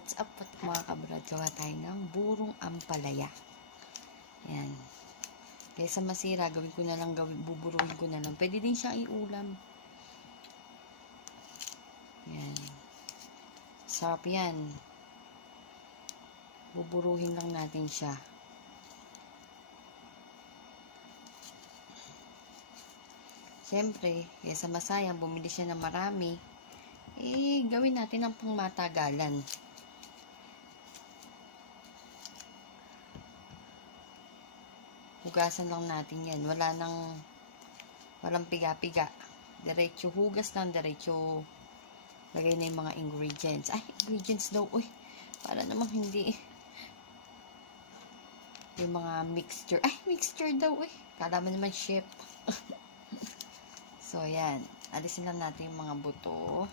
What's up mga kabrad? Gawa tayo ng burong ampalaya. Yan. Kaysa masira, buburuhin ko na lang. Pwede din siyang iulam. Yan. Sarap yan. Buburuhin lang natin siya. Siyempre, kaysa masayang, bumili siya ng marami. Gawin natin ang pangmatagalan. Hugasan lang natin yan. Walang piga-piga. Diretso hugas lang, diretso lagay na yung mga ingredients. Ingredients daw. Uy, para namang hindi. Yung mga mixture. Mixture daw. Uy, kala mo naman chef. So, yan. Alisin lang natin yung mga buto.